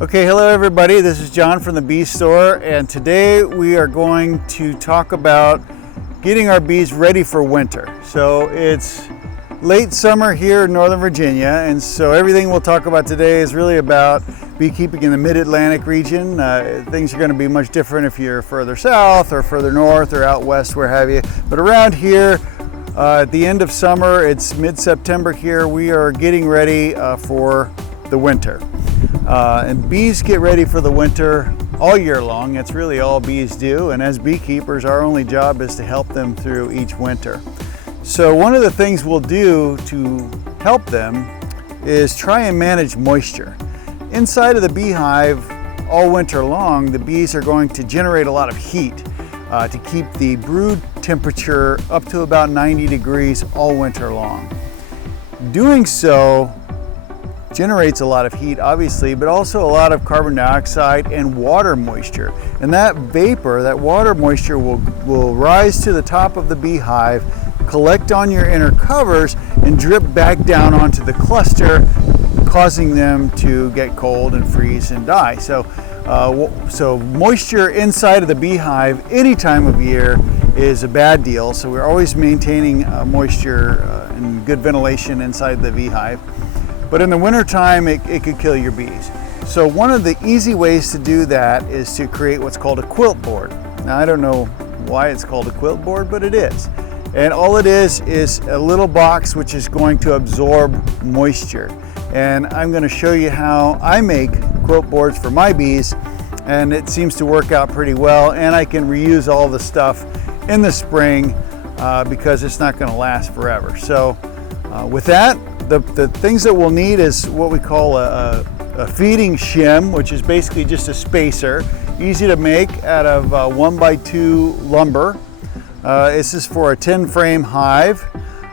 Okay, hello everybody, this is John from the Bee Store, and today we are going to talk about getting our bees ready for winter. So it's late summer here in Northern Virginia, and so everything we'll talk about today is really about beekeeping in the mid-Atlantic region. Things are going to be much different if you're further south or further north or out west, where have you. But around here, at the end of summer, it's mid-September here, we are getting ready for the winter. And bees get ready for the winter all year long. That's really all bees do, and as beekeepers our only job is to help them through each winter. So one of the things we'll do to help them is try and manage moisture. Inside of the beehive all winter long, the bees are going to generate a lot of heat to keep the brood temperature up to about 90 degrees all winter long. Doing so generates a lot of heat, obviously, but also a lot of carbon dioxide and water moisture. And that vapor, that water moisture will rise to the top of the beehive, collect on your inner covers, and drip back down onto the cluster, causing them to get cold and freeze and die. So moisture inside of the beehive any time of year is a bad deal. So we're always maintaining moisture and good ventilation inside the beehive. But in the wintertime, it could kill your bees. So one of the easy ways to do that is to create what's called a quilt board. Now, I don't know why it's called a quilt board, but it is. And all it is a little box which is going to absorb moisture. And I'm going to show you how I make quilt boards for my bees, and it seems to work out pretty well. And I can reuse all the stuff in the spring because it's not going to last forever. So with that, the things that we'll need is what we call a feeding shim, which is basically just a spacer, easy to make out of 1x2 lumber. This is for a 10 frame hive.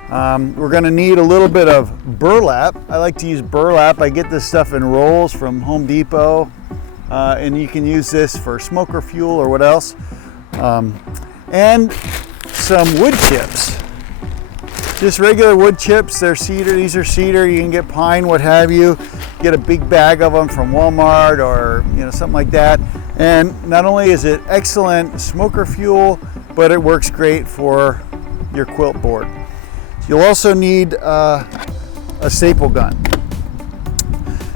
We're going to need a little bit of burlap. I like to use burlap. I get this stuff in rolls from Home Depot, and you can use this for smoker fuel or what else. And some wood chips. Just regular wood chips. They're cedar. These are cedar. You can get pine, what have you. Get a big bag of them from Walmart or something like that. And not only is it excellent smoker fuel, but it works great for your quilt board. You'll also need a staple gun.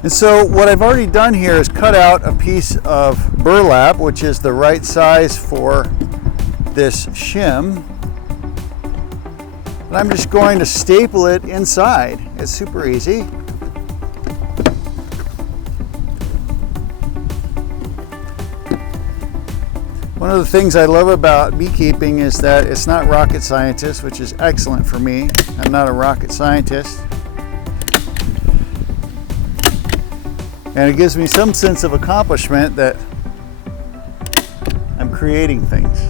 And so what I've already done here is cut out a piece of burlap, which is the right size for this shim. And I'm just going to staple it inside. It's super easy. One of the things I love about beekeeping is that it's not rocket scientist, which is excellent for me. I'm not a rocket scientist. And it gives me some sense of accomplishment that I'm creating things.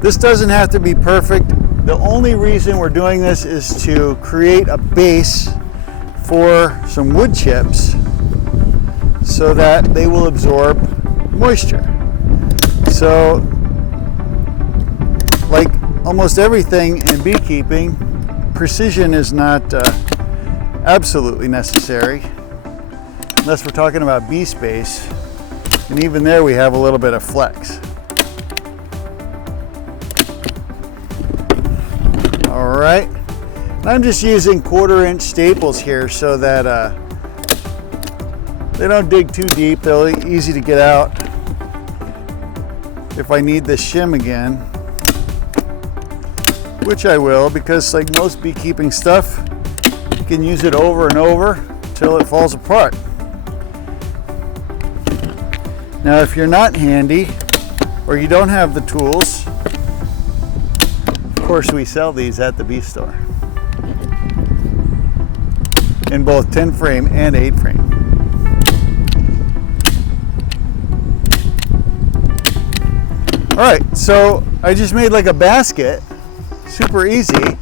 This doesn't have to be perfect. The only reason we're doing this is to create a base for some wood chips so that they will absorb moisture. So, like almost everything in beekeeping, precision is not absolutely necessary, unless we're talking about bee space, and even there we have a little bit of flex. All right, I'm just using 1/4-inch staples here so that they don't dig too deep. They're easy to get out if I need this shim again, which I will, because like most beekeeping stuff, you can use it over and over until it falls apart. Now, if you're not handy or you don't have the tools, of course we sell these at the Bee Store in both 10 frame and 8 frame. All right, so I just made like a basket, super easy.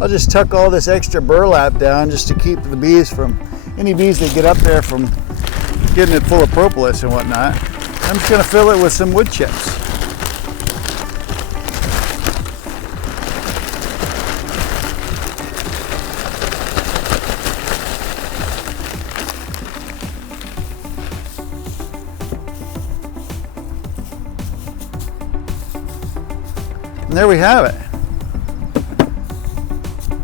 I'll just tuck all this extra burlap down just to keep the bees from, any bees that get up there, from getting it full of propolis and whatnot. I'm just gonna fill it with some wood chips. there we have it.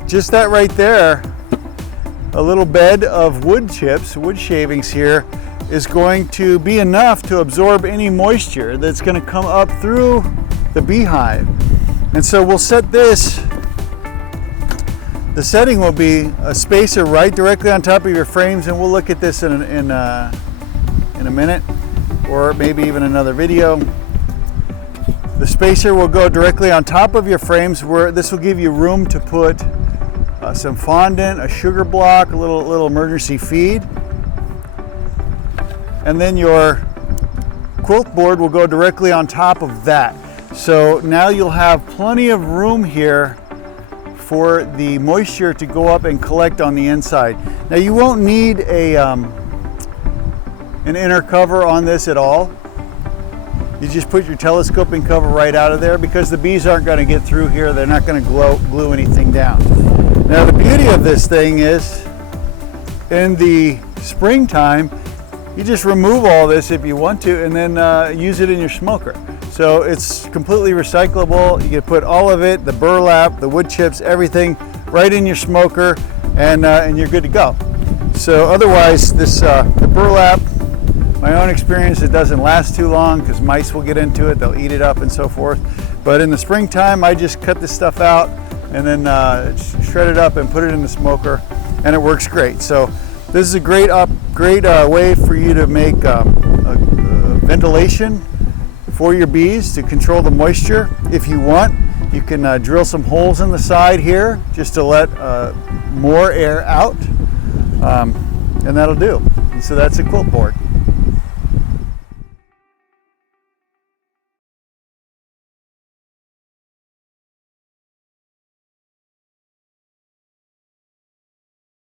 Just that right there, a little bed of wood chips, wood shavings here, is going to be enough to absorb any moisture that's going to come up through the beehive. And so we'll set this, the setting will be a spacer right directly on top of your frames, and we'll look at this in a minute, or maybe even another video. The spacer will go directly on top of your frames, where this will give you room to put some fondant, a sugar block, a little emergency feed. And then your quilt board will go directly on top of that. So now you'll have plenty of room here for the moisture to go up and collect on the inside. Now you won't need an inner cover on this at all. You just put your telescoping cover right out of there, because the bees aren't going to get through here. They're not going to glue anything down. Now the beauty of this thing is, in the springtime, you just remove all this if you want to, and then use it in your smoker. So it's completely recyclable. You can put all of it, the burlap, the wood chips, everything, right in your smoker, and you're good to go. So otherwise, this the burlap, my own experience, it doesn't last too long because mice will get into it, they'll eat it up and so forth. But in the springtime, I just cut this stuff out and then shred it up and put it in the smoker, and it works great. So this is a great way for you to make ventilation for your bees to control the moisture. If you want, you can drill some holes in the side here just to let more air out, and that'll do. And so that's a quilt board.